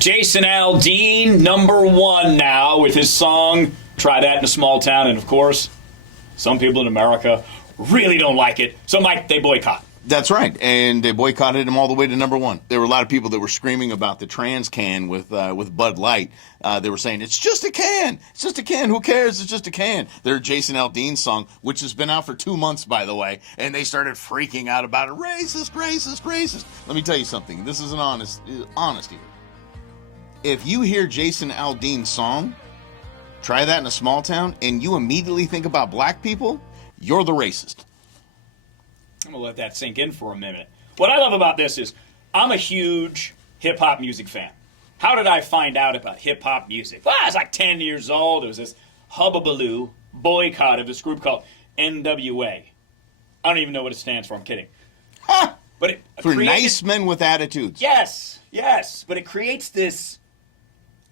Jason Aldean, #1 now with his song Try That in a Small Town. And of course, some people in America really don't like it. So, Mike, they boycott. That's right, and they boycotted him all the way to #1. There were a lot of people that were screaming about the trans can with Bud Light. They were saying, it's just a can. It's just a can. Who cares? It's just a can. Their Jason Aldean song, which has been out for 2 months, by the way, and they started freaking out about it. Racist, racist, racist. Let me tell you something. This is an honesty. If you hear Jason Aldean's song, Try That in a Small Town, and you immediately think about black people, you're the racist. I'm going to let that sink in for a minute. What I love about this is I'm a huge hip-hop music fan. How did I find out about hip-hop music? Well, I was like 10 years old. There was this hubbubaloo boycott of this group called NWA. I don't even know what it stands for. I'm kidding. Ha! But it For nice men with attitudes. Yes. But it creates this,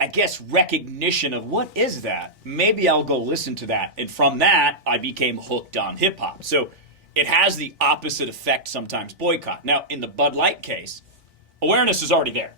I guess, recognition of what is that? Maybe I'll go listen to that. And from that, I became hooked on hip-hop. So it has the opposite effect sometimes, boycott. Now, in the Bud Light case, awareness is already there.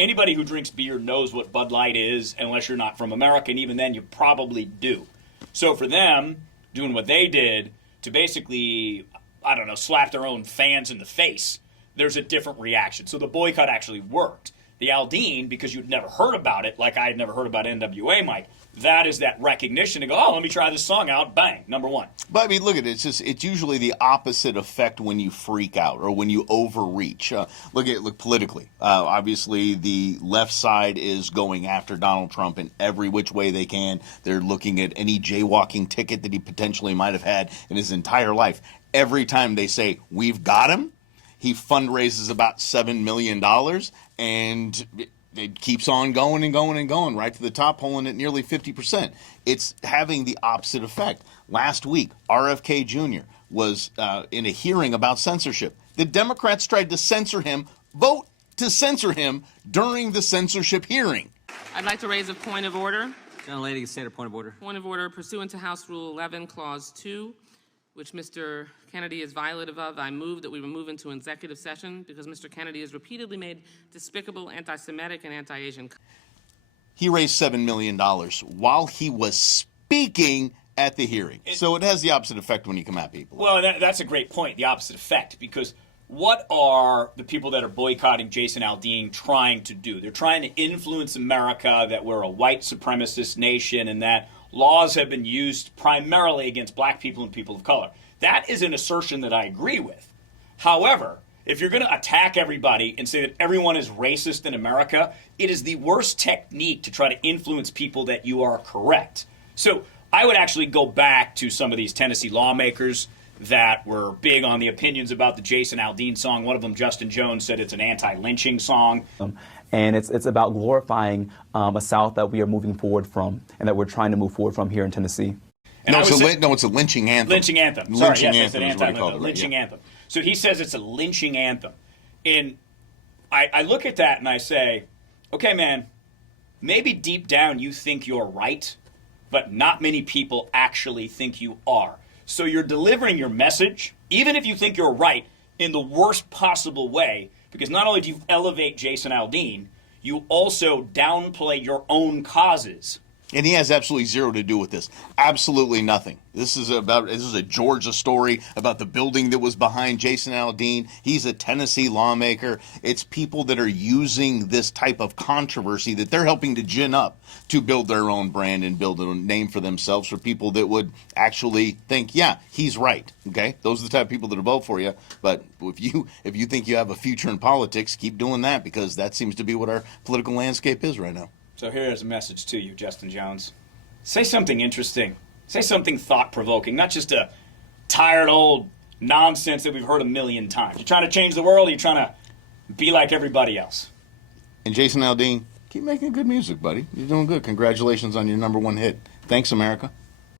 Anybody who drinks beer knows what Bud Light is, unless you're not from America, and even then you probably do. So for them, doing what they did to basically, I don't know, slap their own fans in the face, there's a different reaction. So the boycott actually worked. The Aldean, because you'd never heard about it, like I had never heard about NWA, Mike, that is that recognition to go, oh, let me try this song out, bang, #1. But I mean, look at it. It's usually the opposite effect when you freak out or when you overreach. Look politically. Obviously, the left side is going after Donald Trump in every which way they can. They're looking at any jaywalking ticket that he potentially might have had in his entire life. Every time they say, we've got him, he fundraises about $7 million, and it keeps on going and going and going, right to the top, polling at nearly 50%. It's having the opposite effect. Last week, RFK Jr. was in a hearing about censorship. The Democrats tried to vote to censor him during the censorship hearing. I'd like to raise a point of order. Young lady, state a point of order. Point of order pursuant to House Rule 11, Clause 2, which Mr. Kennedy is violative of. I move that we move into executive session because Mr. Kennedy has repeatedly made despicable anti-Semitic and anti-Asian. He raised $7 million while he was speaking at the hearing. So it has the opposite effect when you come at people. Well, that's a great point, the opposite effect, because what are the people that are boycotting Jason Aldean trying to do? They're trying to influence America that we're a white supremacist nation and that laws have been used primarily against black people and people of color. That is an assertion that I agree with. However, if you're going to attack everybody and say that everyone is racist in America, it is the worst technique to try to influence people that you are correct. So I would actually go back to some of these Tennessee lawmakers that were big on the opinions about the Jason Aldean song. One of them, Justin Jones, said it's an anti-lynching song. And it's about glorifying a South that we are moving forward from and that we're trying to move forward from here in Tennessee. And it's a lynching anthem. Lynching anthem. Sorry, lynching yes, anthem I said anthem. lynching anthem. So he says it's a lynching anthem. And I look at that and I say, okay, man, maybe deep down you think you're right, but not many people actually think you are. So you're delivering your message, even if you think you're right, in the worst possible way, because not only do you elevate Jason Aldean, you also downplay your own causes. And he has absolutely zero to do with this. Absolutely nothing. This is a Georgia story about the building that was behind Jason Aldean. He's a Tennessee lawmaker. It's people that are using this type of controversy that they're helping to gin up to build their own brand and build a name for themselves for people that would actually think, yeah, he's right. Okay? Those are the type of people that will vote for you. But if you think you have a future in politics, keep doing that, because that seems to be what our political landscape is right now. So here's a message to you, Justin Jones. Say something interesting. Say something thought-provoking, not just a tired old nonsense that we've heard a million times. You're trying to change the world, or you're trying to be like everybody else. And Jason Aldean, keep making good music, buddy. You're doing good. Congratulations on your #1 hit. Thanks, America.